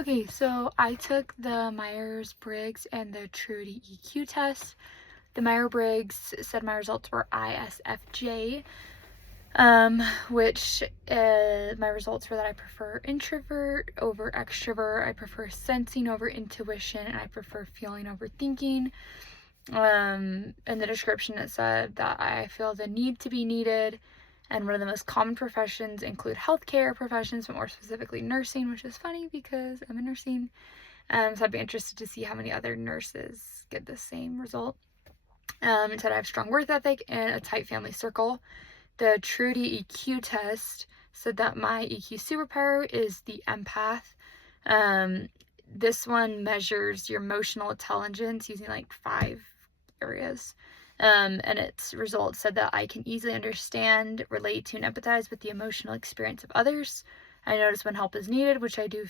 Okay, so I took the Myers-Briggs and the Truity EQ test. The Myers-Briggs said my results were ISFJ, which my results were that I prefer introvert over extrovert, I prefer sensing over intuition, and I prefer feeling over thinking. In the description it said that I feel the need to be needed, and one of the most common professions include healthcare professions, but more specifically nursing, which is funny because I'm in nursing. So I'd be interested to see how many other nurses get the same result. It said I have strong work ethic and a tight family circle. The Truity EQ test said that my EQ superpower is the empath. This one measures your emotional intelligence using like 5 areas. And its results said that I can easily understand, relate to, and empathize with the emotional experience of others. I notice when help is needed, which I do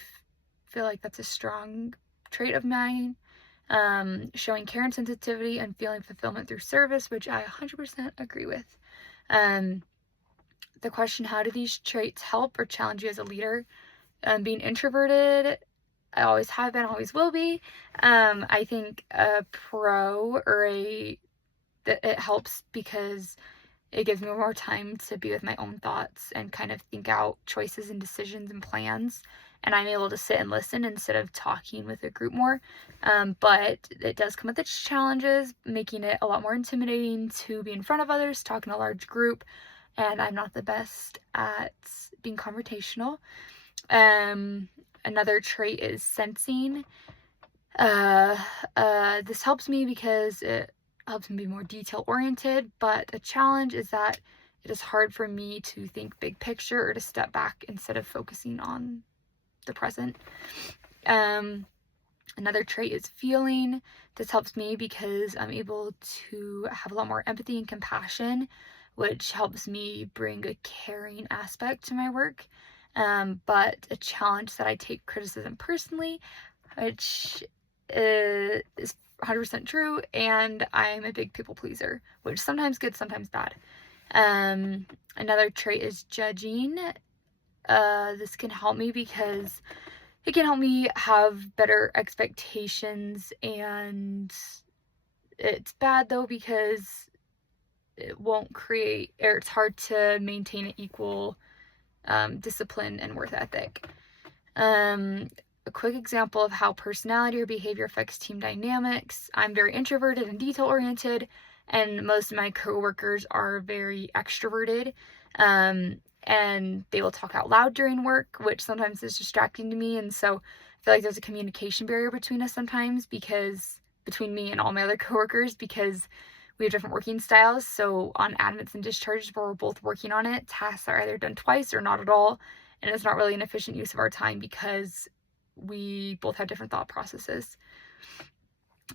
feel like that's a strong trait of mine. Showing care and sensitivity and feeling fulfillment through service, which I 100% agree with. The question, how do these traits help or challenge you as a leader? Being introverted, I always have been, always will be. I think a pro or it helps because it gives me more time to be with my own thoughts and kind of think out choices and decisions and plans. And I'm able to sit and listen instead of talking with a group more. But it does come with its challenges, making it a lot more intimidating to be in front of others, talk in a large group. And I'm not the best at being confrontational. Another trait is sensing. This helps me because it helps me be more detail oriented, but a challenge is that it is hard for me to think big picture or to step back instead of focusing on the present. Another trait is feeling. This helps me because I'm able to have a lot more empathy and compassion, which helps me bring a caring aspect to my work. But a challenge that I take criticism personally, which is 100% true, and I'm a big people pleaser, which sometimes good, sometimes bad. Another trait is judging. This can help me because it can help me have better expectations, and it's bad though because it won't create, or it's hard to maintain an equal discipline and worth ethic. A quick example of how personality or behavior affects team dynamics. I'm very introverted and detail oriented, and most of my coworkers are very extroverted. And they will talk out loud during work, which sometimes is distracting to me. And so I feel like there's a communication barrier between us sometimes, because between me and all my other coworkers, because we have different working styles. So on admits and discharges where we're both working on it, tasks are either done twice or not at all. And it's not really an efficient use of our time because we both have different thought processes.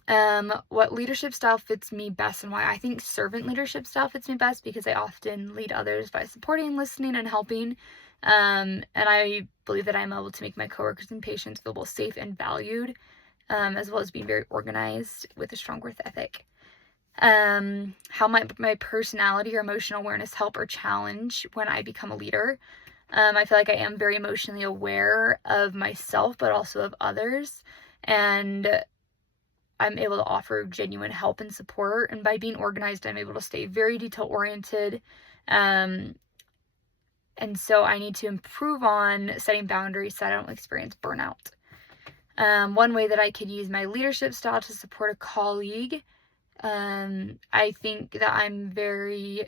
What leadership style fits me best and why? I think servant leadership style fits me best because I often lead others by supporting, listening, and helping. And I believe that I'm able to make my coworkers and patients feel both safe and valued, as well as being very organized with a strong work ethic. How might my personality or emotional awareness help or challenge when I become a leader? I feel like I am very emotionally aware of myself, but also of others. And I'm able to offer genuine help and support. And by being organized, I'm able to stay very detail oriented. And so I need to improve on setting boundaries so I don't experience burnout. One way that I could use my leadership style to support a colleague, I think that I'm very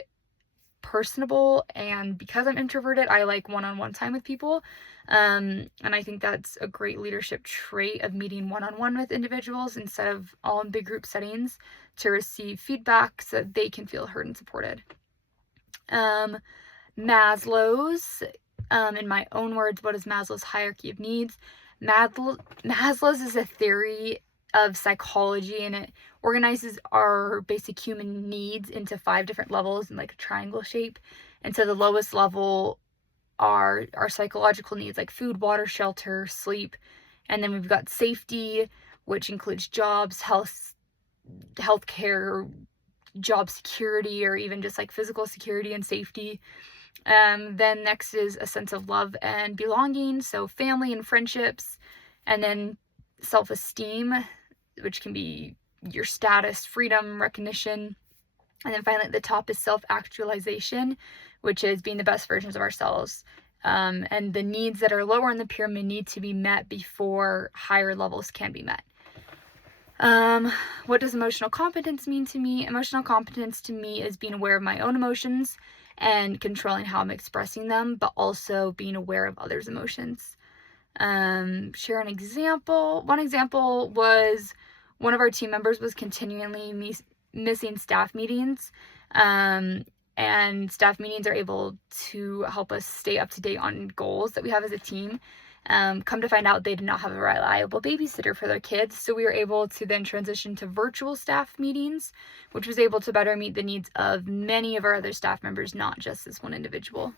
personable, and because I'm introverted, I like one-on-one time with people. And I think that's a great leadership trait of meeting one-on-one with individuals instead of all in big group settings to receive feedback so that they can feel heard and supported. Maslow's, in my own words, what is Maslow's hierarchy of needs? Maslow's is a theory of psychology, and it organizes our basic human needs into 5 different levels in like a triangle shape. And so the lowest level are our psychological needs like food, water, shelter, sleep. And then we've got safety, which includes jobs, healthcare, job security, or even just like physical security and safety. Then next is a sense of love and belonging, so family and friendships. And then self-esteem, which can be your status, freedom, recognition. And then finally at the top is self-actualization, which is being the best versions of ourselves. And the needs that are lower in the pyramid need to be met before higher levels can be met. What does emotional competence mean to me? Emotional competence to me is being aware of my own emotions and controlling how I'm expressing them, but also being aware of others' emotions. Share an example. One example was one of our team members was continually missing staff meetings. And staff meetings are able to help us stay up to date on goals that we have as a team. Come to find out they did not have a reliable babysitter for their kids, so we were able to then transition to virtual staff meetings, which was able to better meet the needs of many of our other staff members, not just this one individual.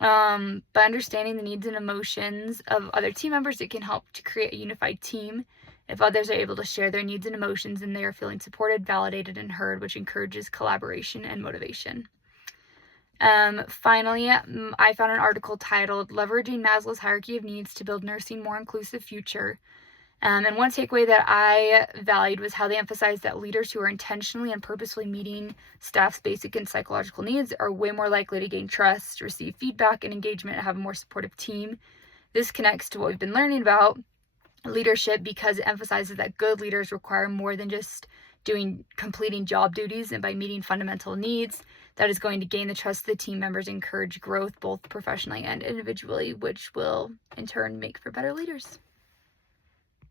By understanding the needs and emotions of other team members, it can help to create a unified team. If others are able to share their needs and emotions, and they are feeling supported, validated, and heard, which encourages collaboration and motivation. Finally, I found an article titled Leveraging Maslow's Hierarchy of Needs to Build Nursing More Inclusive Future. And one takeaway that I valued was how they emphasized that leaders who are intentionally and purposefully meeting staff's basic and psychological needs are way more likely to gain trust, receive feedback and engagement, and have a more supportive team. This connects to what we've been learning about leadership because it emphasizes that good leaders require more than just completing job duties, and by meeting fundamental needs, that is going to gain the trust of the team members, encourage growth both professionally and individually, which will in turn make for better leaders.